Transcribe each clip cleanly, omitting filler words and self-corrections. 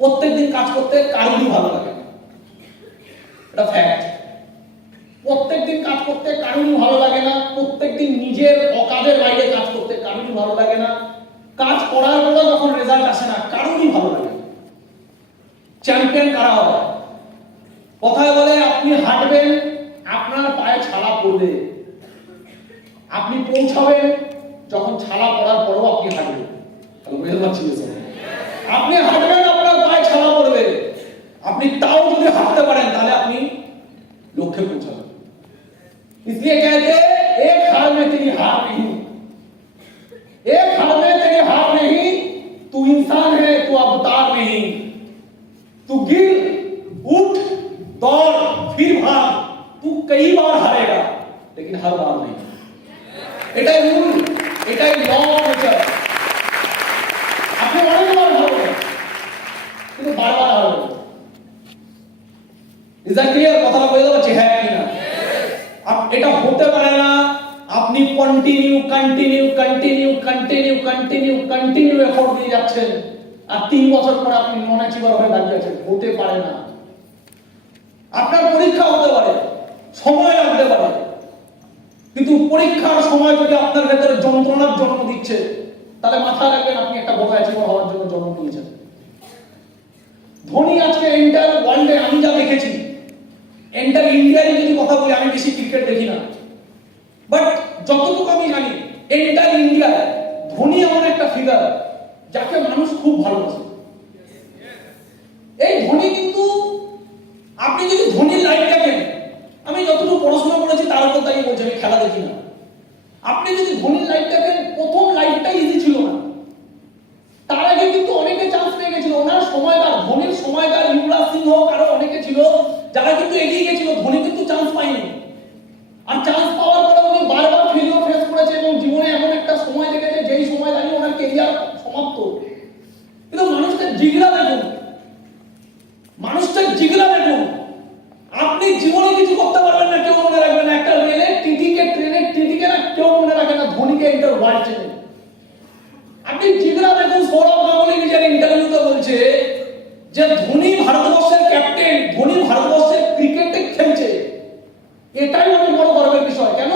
প্রত্যেকদিন কাজ করতে কারোরই ভালো লাগে না, এটা ফ্যাক্ট। প্রত্যেকদিন কাজ করতে কারোরই ভালো লাগে না, প্রত্যেকদিন নিজের অকাদের বাইরে কাজ করতে কারোরই ভালো লাগে না, কাজ করার পরও যখন রেজাল্ট আসে না কারোরই ভালো লাগে না। চ্যাম্পিয়ন কারা হবে? কথায় বলে আপনি হাঁটবেন, আপনার পায়ে ছালা পড়বে, আপনি পৌঁছাবেন যখন ছালা পড়ার পরেও আপনি হাঁটবেন। বুঝতে পারছি? আপনি হাঁটবেন, আপনার পায়ে ছালা পড়বে, আপনি তাও যদি হাঁটতে পারেন তাহলে আপনি লক্ষ্যে পৌঁছাবেন। इसलिए कहते हैं एक हार में तेरी हार नहीं, एक हार में तेरी हार नहीं, तू इंसान है, तू अवतार नहीं। तू गिर, उठ, दौड़, फिर भाग, तू कई बार हारेगा लेकिन हर बार नहीं। এটাই রুল, এটাই ল অফ নেচার। আপনি অনেকবার হারবেন কিন্তু বারবার হারবেন। Is that clear? কথাটা বুঝতে পারছি হ্যাঁ কিনা? এটা হতে পারে না আপনি continue continue continue continue continue continue effort দিয়ে যাচ্ছেন আর 3 বছর পর আপনি নন অ্যাচিভার হয়ে দাঁড়িয়ে আছেন। হতে পারে না। আপনার পরীক্ষা হতে পারে, সময় লাগতে পারে, কিন্তু পরীক্ষার সময় যদি আপনার ভেতরে যন্ত্রণার জন্ম দিচ্ছে তাহলে মাথায় রাখবেন আপনি একটা বড় অ্যাচিভার হওয়ার জন্য জন্ম নিয়েছেন। ধোনি আজকে এন্টার ওয়ার্ল্ডে, আমি যা দেখেছি, এন্টার ইন্ডিয়ায় যদি কথা বলি, আমি বেশি ক্রিকেট দেখি না, বাট যতটুকু আমি জানি এন্টার ইন্ডিয়ায় ধোনি এমন একটা ফিগার যাকে মানুষ খুব ভালোবাসে। এই ধোনি কিন্তু, আপনি যদি ধোনির লাইফ দেখেন, আমি যতটুকু পড়াশোনা করেছি তার উপর তাই বলছি, আমি খেলা দেখি না। আপনি যদি ধোনির লাইফ দেখেন, প্রথম লাইফটা ইজি ছিল না, তার আগে কিন্তু অনেকে চান্স পেয়ে গেছিল। ওনার সময়কার, ধোনির সময়কার ইমরান সিং হোক, আরো অনেকে ছিল যারা কিন্তু এগিয়ে গেছিল, ধোনি কিন্তু চান্স পায়নি। আর চান্স পাওয়ার পরে উনি বারবার ফেলিওর ফেস করেছে এবং জীবনে এমন একটা সময় দেখেছে যেই সময় দাঁড়িয়ে ওনার কেরিয়ার সমাপ্ত। কিন্তু মানুষটা জিগরা দেখুন, মানুষটা জিগরা দেখুন। আপনি জীবনে কিছু করতে পারবেন না, কেউ মনে রাখবে না। একটা রেলের টিটিকে, ট্রেনের টিটিকে না কেউ মনে রাখে না, ধোনিকে এন্টার ওয়ার্ল্ড চেনে। আপনি জিগরা দেখুন, সৌরভ গাঙ্গুলি নিজের ইন্টারভিউতে বলছে যে ধোনি ভারতবর্ষের ক্যাপ্টেন, ধোনি ভারতবর্ষের ক্রিকেটে খেলছে, এটাই অনেক বড় গর্বের বিষয়। কেন?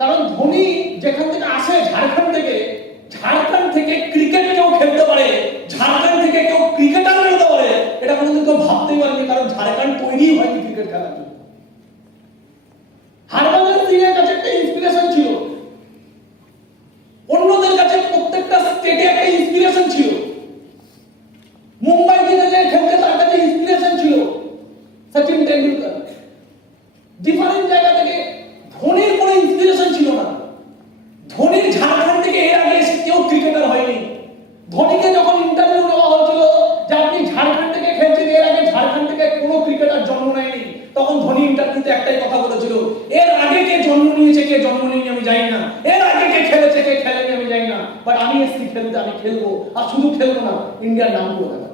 কারণ ধোনি যেখান থেকে আসে, ঝাড়খণ্ড থেকে ক্রিকেট কেউ খেলতে পারে, ঝাড়খণ্ড থেকে কেউ ক্রিকেটার হতে পারে, এটা কোনোদিন কেউ ভাবতেই পারেনি, কারণ ঝাড়খণ্ড তৈরি হয়নি ক্রিকেট খেলার জন্য। হরভজন সিং এর কাছে একটা ইন্সপিরেশন ছিল, অন্যদের কাছে প্রত্যেকটা স্টেটে একটা ইন্সপিরেশন ছিল। মুম্বাই থেকে যে খেলতে তার কাছে ইন্সপিরেশন ছিল সচিন টেন্ডুলকার। ডিফারেন্ট জায়গা থেকে ধোনির কোনো ইন্সপিরেশন ছিল না। ধোনির ঝাড়খণ্ড থেকে এর আগে এসে কেউ ক্রিকেটার হয়নি। ধোনিকে যখন ইন্টারভিউ নেওয়া হয়েছিল যে আপনি ঝাড়খণ্ড থেকে খেলছেন, এর আগে ঝাড়খণ্ড থেকে কোনো ক্রিকেটার জন্ম নেয়নি, তখন ধোনি ইন্টারভিউতে একটাই কথা বলেছিল, এর আগে কে জন্ম নিয়েছে কে জন্ম নেয়নি আমি জানি না, এর আগে কে খেলেছে কে খেলেনি আমি জানি না, বাট আমি এসছি খেলতে, আমি খেলবো। আর শুধু খেলবো না, ইন্ডিয়ার নাম করে দেবো।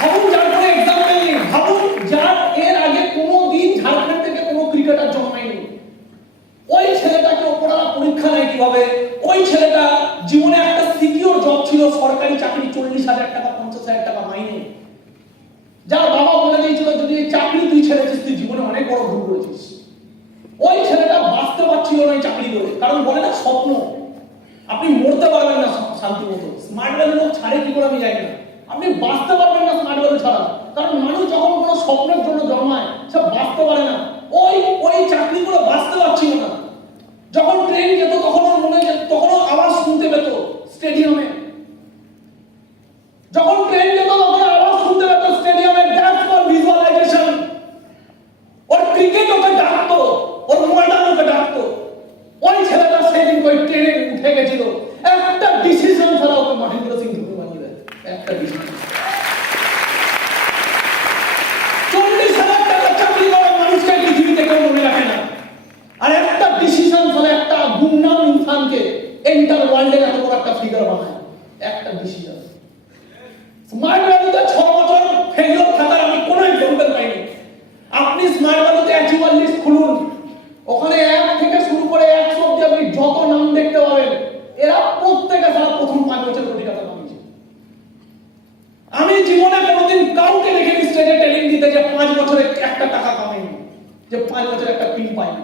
ভাবুন, যার কোনো এক্সাম্পল নেই, ভাবুন যার এর আগে কোনো দিন ঝাড়খণ্ড থেকে কোনো ক্রিকেটার জন্মায়নি, ওই ছেলেটাকে ওপরওয়ালা পরীক্ষা নেয় কিভাবে? ওই ছেলেটা জীবনে একটা সিকিউর জব ছিল, সরকারি চাকরি, 40,000 টাকা 50,000 টাকা মাইনে, যার বাবা বলে দিয়েছিল যদি এই চাকরি তুই ছেড়েছিস তুই জীবনে অনেক বড় ভুল করেছিস। ওই ছেলেটা বাঁচতে পারছিল না এই চাকরি করে, কারণ বলে না স্বপ্ন, আপনি মরতে পারবেন না শান্তি মতো। স্মার্ট ভ্যালু লোক ছাড়ে কি করে আমি জানি না, আপনি বাঁচতে পারবেন না স্মার্ট ভ্যালু ছাড়া। কারণ মানুষ যখন কোনো স্বপ্নের জন্য জন্মায় সে বাঁচতে পারে না। ওই চাকরিগুলো বাঁচতে পারছিল না। যখন ট্রেন যেত তখন ওর মনে যেত, তখনও আওয়াজ শুনতে পেত স্টেডিয়ামে। যখন ট্রেন যেত তখন আওয়াজ শুনতে পেত স্টেডিয়ামে। That's called visualisation. ওর ক্রিকেট ওকে ডাকতো, ওর ময়দান ওকে ডাকতো। ওই ছেলেটা সেদিন ওই ট্রেনে উঠে গেছিল, একটা ডিসিশন ছাড়া ওকে মহেন্দ্র সিং ধোনি বানিয়ে দেয়। একটা ডিসিশন। 40,000 টাকা চাকরি করা মানুষকে পৃথিবীতে কেউ মনে রাখে না, আর একটা ডিসিশন ফলে একটা গুমনাম ইনসানকে এন্টার ওয়ার্ল্ডে এত বড় একটা ফিগার বানায়। একটা ডিসিশন। স্মার্ট ভ্যালুতে 6 বছর ফেলিওর থাকার আমি কোনো এক্সাম্পল পাইনি। আপনি স্মার্ট ভ্যালুতে অ্যাচিভার লিস্ট খুলুন, ওখানে 1 থেকে শুরু করে 100 অবধি আপনি যত নাম দেখতে পাবেন, এরা একটা টাকা কামাইনি, যে 5 বছর একটা পিন পাইনি।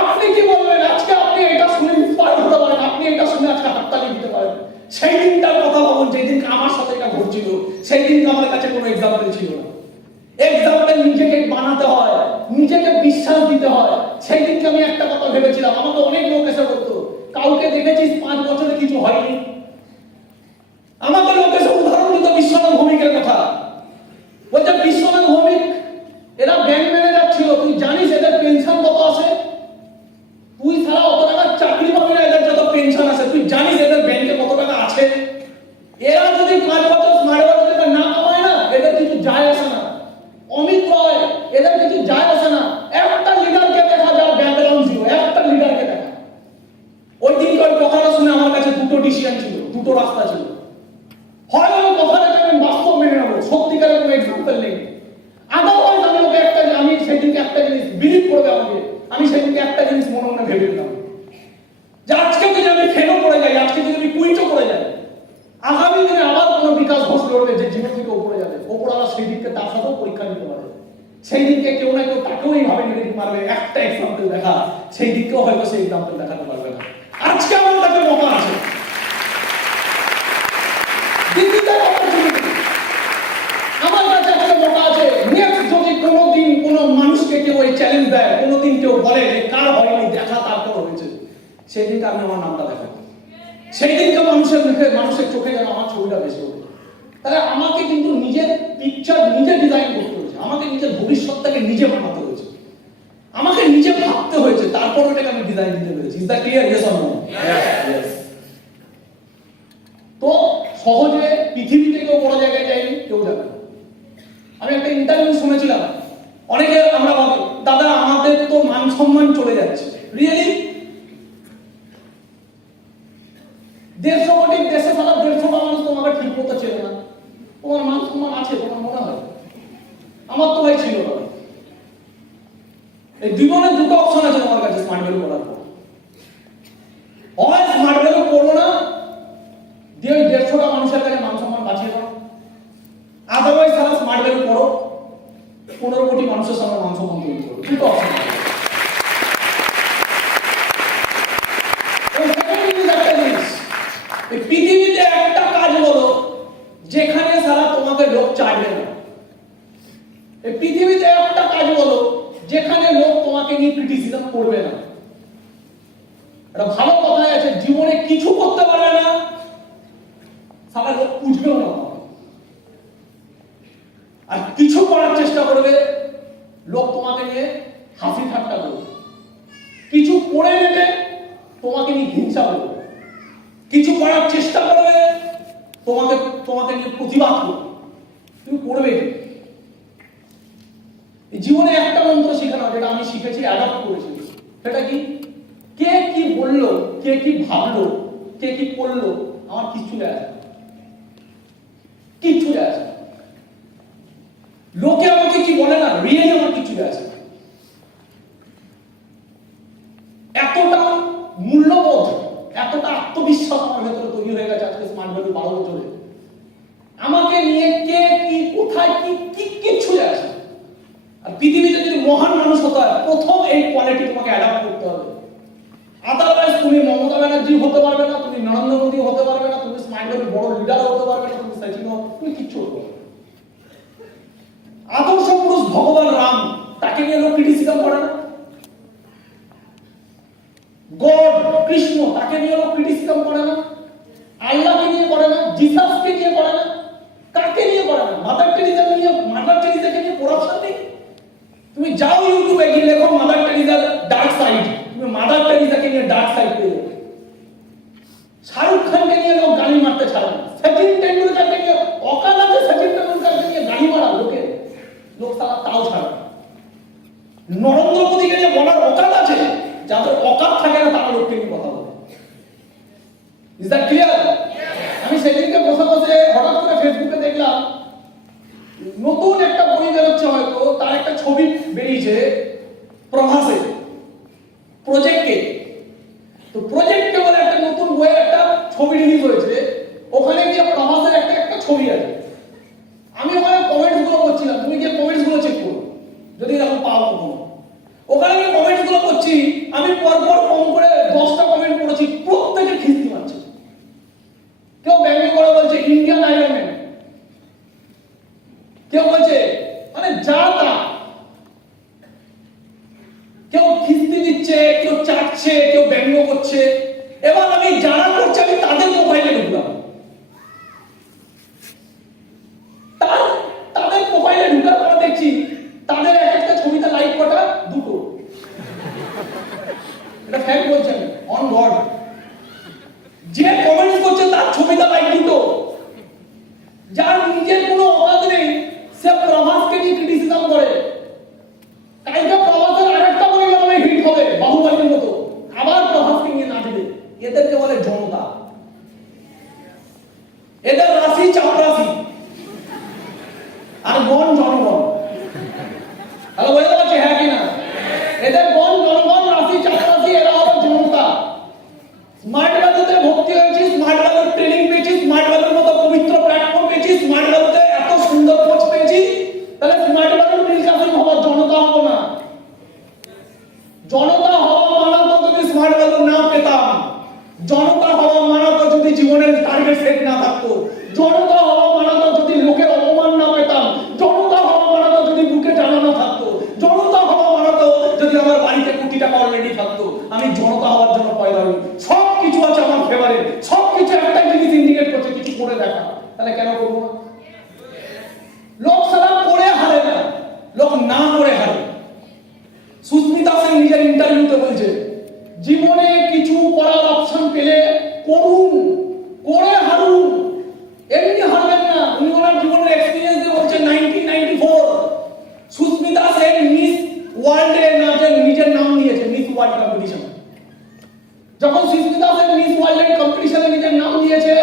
আপনি কি বলবেন? আজকে আপনি এটা শুনে ইন্সপায়ার হতে পারেন, আপনি এটা শুনে আজকে হাততালি দিতে পারেন। সেই দিনটার কথা ভাবুন, যেই দিন আমার সাথে এটা ঘটছিল, সেই দিন আমার কাছে কোনো এক্সাম্পল ছিল না। এক্সাম্পল নিজেকে বানাতে হয়, নিজেকে বিশ্বাস দিতে হয়। সেই দিনকে আমি একটা কথা ভেবেছিলাম, আমাকে অনেক লোক এসে বলতো, কাউকে দেখেছিস 5 বছরে কিছু হয়নি? আমাকে লোক এসে উদাহরণ দিত বিশ্বনাথ ভৌমিকের কথা, বলছে বিশ্বনাথ ভৌমিক এরা ব্যাংক ম্যানেজার ছিল, তুই জানিস এদের পেনশন কত আসে? তুই সারা অত টাকা চাকরি পাবি না, এদের যত পেনশন আসে। তুই জানিস এদের ব্যাংকে কত টাকা আছে? এরা যদি 5 বছর স্মার্ট ওয়ার্ক টাকা না কামায় না, এদের কিছু যায় আসে না। অমিত রয়, এদের কিছু যায় আসে না। একটা লিডারকে দেখা যায় ব্যাকগ্রাউন্ড জিরো, একটা লিডারকে দেখা। ওই দিনকার কথাটা শুনে আমার কাছে দুটো ডিসিশন ছিল, দুটো রাস্তা ছিল। হয় আমি কথাটাকে আমি বাস্তব মেনে নেবো, সত্যিকারের কোনো এক্সাম্পল নেই। আদারওয়াইজ আমি ওকে আমি সেদিনকে একটা জিনিস বিলিভ করবে আমাকে, আমি সেদিনকে একটা জিনিস মনে মনে ভেবে নিলাম, যে আজকে যদি আমি ফেলও করে যাই, আজকে যদি আমি কুইটও করে যাই, আগামী দিনে আবার কোনো বিকাশ ঘোষ লড়বে যে জীবন থেকে উপরে যাবে, ওপর আবার সেই দিনকে তার সাথেও পরীক্ষা নিতে পারবে। সেই দিনকে কেউ না কেউ তাকেও এইভাবে নেগেটিভ মারবে, একটা এক্সাম্পল দেখা, সেই দিনকেও হয়তো সেই এক্সাম্পল দেখাতে পারবে না। আজকে আমার কাছে মৌকা আছে, আমার কাছে একটা মৌকা আছে। নেক্সট যদি কোনোদিন কোনো মানুষকে কেউ এই চ্যালেঞ্জ দেয়, কোনোদিন কেউ বলে যে কার হয়নি দেখা তারপর হয়েছে, সেই দিনকে আমি আমার নামটা দেখাবো। সেই দিনকে মানুষের মুখে, মানুষের চোখে যেন আমার ছবিটা বেশি হবে। তাহলে আমাকে কিন্তু নিজের পিকচার নিজে ডিজাইন করতে হয়েছে, আমাকে নিজের ভবিষ্যৎটাকে নিজে বানাতে হয়েছে, আমাকে নিজে ভাবতে হয়েছে, তারপর ওটাকে আমি ডিজাইন দিতে পেরেছি। Is that clear? Yes or no? Yes. তো সহজে পৃথিবীতে কেউ বড় জায়গায় যায়নি, কেউ যাবে না। আমি একটা ইন্টারভিউ শুনেছিলাম, অনেকে আমরা ভাবি দাদা আমাদের তো মান সম্মান চলে যাচ্ছে। রিয়েলি? 150 কোটি দেশে সারা 150 মানুষ তোমাকে ঠিক মতো চেনে না, তোমার মান সম্মান আছে তোমার মনে হয়? আমার তো ভাই ছিল না। এই জীবনে দুটো অপশন আছে তোমার কাছে স্মার্ট ভ্যালু করার পর। হয় স্মার্ট ভ্যালু করো না, দিয়ে ওই 150টা মানুষের কাছে মান সম্মান বাঁচিয়ে দাও, আদারওয়াইজ সারা স্মার্ট ভ্যালু করো, 15 কোটি মানুষের সামনে মান সম্মান তৈরি করো। দুটো অপশন আছে। পৃথিবীতে একটা কাজ বলো যেখানে সারা তোমাকে লোক চাইবে না। এই পৃথিবীতে একটা কাজ বলো যেখানে লোক তোমাকে নিয়ে ক্রিটিসিজম করবে না। এটা ভালো কথাই আছে, জীবনে কিছু করতে পারবে না, সারা লোক বুঝবেও না, আর কিছু করার চেষ্টা করবে, লোক তোমাকে নিয়ে হাসি ঠাট্টা করবে। কিছু করে নেবে, তোমাকে নিয়ে হিংসা করবে। কিছু করার চেষ্টা করবে, তোমাকে নিয়ে প্রতিবাদ করবে। তুমি করবে জীবনে একটা মন্ত্র শেখানো, যেটা আমি শিখেছি, অ্যাডপ্ট করেছি। সেটা কি? কে কি বললো, কে কি ভাবলো, কে কি করলো, আমার কিচ্ছু যায় আসে না, কিচ্ছু যায় আসে না। লোকে আমাকে কি বলে না, রিয়েলি আমার কিচ্ছু যায় আসে না। এতটা মূল্যবোধ, এতটা আত্মবিশ্বাস আমার ভেতরে তৈরি হয়ে গেছে আজকে স্মার্ট ভ্যালু 12 বছরে। আমাকে নিয়ে কে কি কোথায় কি কিচ্ছু যায় আসে না। আর পৃথিবীতে যদি মহান মানুষ হতে হয়, প্রথম এই কোয়ালিটি তোমাকে অ্যাডাপ্ট করতে হবে। আদারওয়াইজ তুমি মমতা ব্যানার্জি হতে পারবে না, তুমি নরেন্দ্র মোদী হতে পারবে না, তুমি স্মার্ট ভ্যালু বড় লিডার হতে পারবে না, তুমি সচিন তুমি কিচ্ছু হতে পারবে না। আদর্শ পুরুষ ভগবান রাম, তাকে নিয়ে লোক ক্রিটিসিজম করে না। গড কৃষ্ণ, তাকে নিয়ে লোক ক্রিটিসিজম করে না। আল্লাহকে নিয়ে করে না, জিসাসকে নিয়ে করে না, কাকে নিয়ে করে না? মাদার টেরিজাকে নিয়ে করাপশন নেই। তুমি যাও ইউটিউবে গিয়ে লেখো মাদার টেরিজার ডার্ক সাইড, তুমি মাদার টেরিজাকে নিয়ে ডার্ক সাইড পেয়ে যাবে। শাহরুখ খানকে নিয়ে লোক গালি মারতে ছাড়ে না, সচিন টেন্ডুলকারকে নিয়ে অকাল আছে, সচিন টেন্ডুলকারকে নিয়ে গালি মারা লোক তারা তাও ছাড়ে না। নরেন্দ্র মোদীকে নিয়ে বলার অকাল আছে, যাদের অকাল থাকে না তারা লোককে নিয়ে কথা বলে। Is that clear? আমি সেদিনকে বসে হঠাৎ করে ফেসবুকে দেখলাম নতুন একটা বই বেরোচ্ছে, হয়তো তার একটা ছবি বেরিয়েছে প্রভাসে, প্রজেক্টকে। তো প্রজেক্টকে বলে একটা নতুন বইয়ের একটা ছবি রিলিজ হয়েছে, ওখানে গিয়ে প্রভাসের একটা ছবি আছে। আমি ওখানে কমেন্টস গুলো করছিলাম, তুমি গিয়ে কমেন্টস গুলো চেক করো। যে কমেন্টস করছে তার ছবিটা লাইক দিত, যার নিজের কোনো অকাত নেই সে প্রভাসকে নিয়ে ক্রিটিসিজম করে। কালকে প্রভাসের আরেকটা পরিমাণে হিট হবে বাহুবলীর মতো, আবার প্রভাসকে নিয়ে নাচবে। এদেরকে বলে জনতা। এদের রাশি চাপরাশি আর গণ জনগণ। হ্যালো, বলে যাচ্ছে হ্যাঁ কিনা? এদের গণ জনগণ, রাশি চাপরাশি, এরা হবে জনতা। স্মার্ট ভ্যালুতে ভর্তি হয়েছি, স্মার্ট ভ্যালুর ট্রেনিং পেয়েছি, স্মার্ট ভ্যালুর মতো পবিত্র প্ল্যাটফর্ম পেয়েছি, স্মার্ট ভ্যালুতে এত সুন্দর কোচ পেয়েছি, তাহলে স্মার্ট ভ্যালুর মিল কাসিম হওয়ার জনতা হবো না? জনতা হওয়া মানা তো যদি স্মার্ট ভ্যালু না পেতাম, জনতা হওয়া মানা তো যদি জীবনের টার্গেট সেট না থাকতো, জনতা হওয়া মানা তো যদি লোকের অপমান না পেতাম, জনতা হওয়া মানা তো যদি বুকে জানানো থাকতো, জনতা হওয়া মানা তো যদি আমার বাড়িতে কোটি টাকা অলরেডি থাকতো। আমি জনতা হওয়ার জন্য পয়দা হই। সব কিছু আছে আমার ফেভারে, সব কিছু একটা জিনিস ইন্ডিকেট করছে, কিছু করে দেখা। তাহলে কেন করবো না? লোক সারা করে হারে না, লোক না করে হারে। সুস্মিতা সেন নিজের ইন্টারভিউতে বলছে, জীবনে কিছু করার অপশন পেলে করুন, করে হারুন, এমনি হারবেন না। উনি ওনার জীবনের এক্সপেরিয়েন্স দিয়ে বলছে 1994 সুস্মিতা সেন মিস ওয়ার্ল্ড এর নিজের নাম দিয়েছে, মিস ওয়ার্ল্ড কম্পিটিশন। যখন সুস্মিতা সেন মিস ওয়ার্ল্ড এর কম্পিটিশনে নিজের নাম দিয়েছে,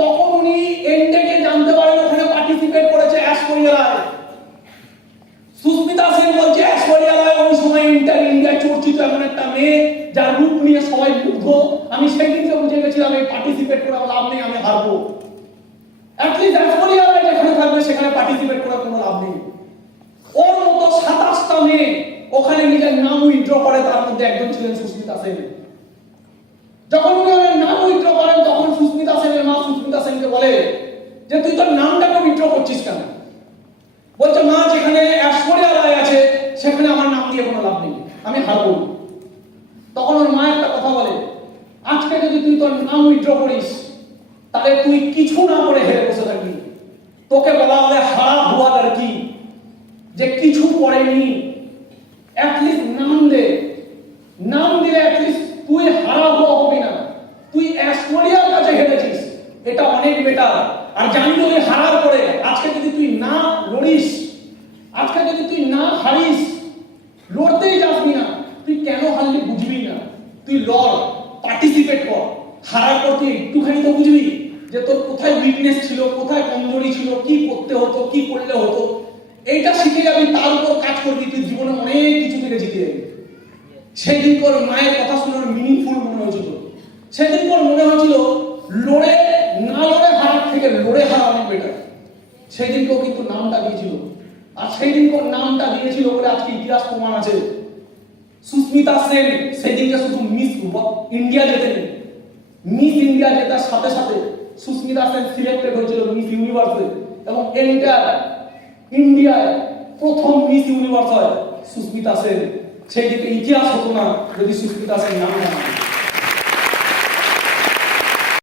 তখন উনি এন্ডেকে জানতে পারেন ওখানে পার্টিসিপেট করেছে ঐশ্বরিয়া রায়। সুস্মিতা সেন বলছে ঐশ্বরিয়া রায় ওই সময় ইন্ডিয়া চর্চিত এমন একটা মেয়ে যার রূপ নিয়ে সবাই মুগ্ধ। আমি সেই দিনকে বুঝে গেছিলাম এই পার্টিসিপেট করে লাভ নেই, আমি হারবো। অ্যাটলিস্ট ঐশ্বরিয়া রায় যেখানে থাকবে সেখানে পার্টিসিপেট করে কোনো লাভ নেই। ওর মতো 27টা মেয়ে ওখানে নিজের নাম উইথড্র করে, তার মধ্যে একজন ছিলেন সুস্মিতা সেন। যখন উনি ওনার নাম উইথড্র করেন, তখন সুস্মিতা সেনের মা সুস্মিতা সেনকে বলে যে তুই তোর নামটাকে উইথড্র করছিস কেন? বলছে মা, যেখানে ঐশ্বরিয়া রায় আছে সেখানে আমার নাম দিয়ে কোনো লাভ নেই, আমি হারবো। তখন ওর মা একটা কথা বলে, আজকে যদি তুই তোর নাম উইথড্র করিস তাহলে তুই কিছু না করে হেরে বসে থাকবি। তোকে বলা হবে হারা হুয়া লড়কি, যে কিছু করেনি। অ্যাটলিস্ট নাম দে, নাম দিলে অ্যাটলিস্ট তুই হারা হুয়া হবি না। তুই ঐশ্বরিয়ার কাছে হেরেছিস, এটা অনেক বেটার। আর জানি ওই হারার পরে আজকে যদি তুই না লড়িস, আজকে যদি তুই না হারিস, লড়তেই যাসনি না, তুই কেন হারলি বুঝবি না। তুই লড়, পার্টিসিপেট কর। হারার পর তুই একটুখানি তো বুঝবি যে তোর কোথায় উইকনেস ছিল, কোথায় কমজোরি ছিল, কি করতে হতো, কি করলে হতো। এইটা শিখে যাবি, তার উপর কাজ করবি, তুই জীবনে অনেক কিছু থেকে জিতে যাবি। সেদিন তোর মায়ের কথা শুনে মিনিংফুল মনে হয়েছিল। সেদিন তোর মনে হয়েছিল লড়ে না লড়ে হারার থেকে লড়ে হারা অনেক বেটার। সেদিনকেও কিন্তু নামটা দিয়েছিল, আর সেদিনকেও নামটা দিয়েছিল বলে আজকে ইতিহাস প্রমাণ আছে। সুস্মিতা সেন সেদিনকে শুধু মিস ইন্ডিয়া জেতেনি, মিস ইন্ডিয়া জেতার সাথে সাথে সুস্মিতা সেন সিলেক্টেড হয়েছিল মিস ইউনিভার্সে, এবং এন্টার ইন্ডিয়ায় প্রথম মিস ইউনিভার্স হয় সুস্মিতা সেন। সেই দিকে ইতিহাস হতো না যদি সুস্মিতা সেন নাম না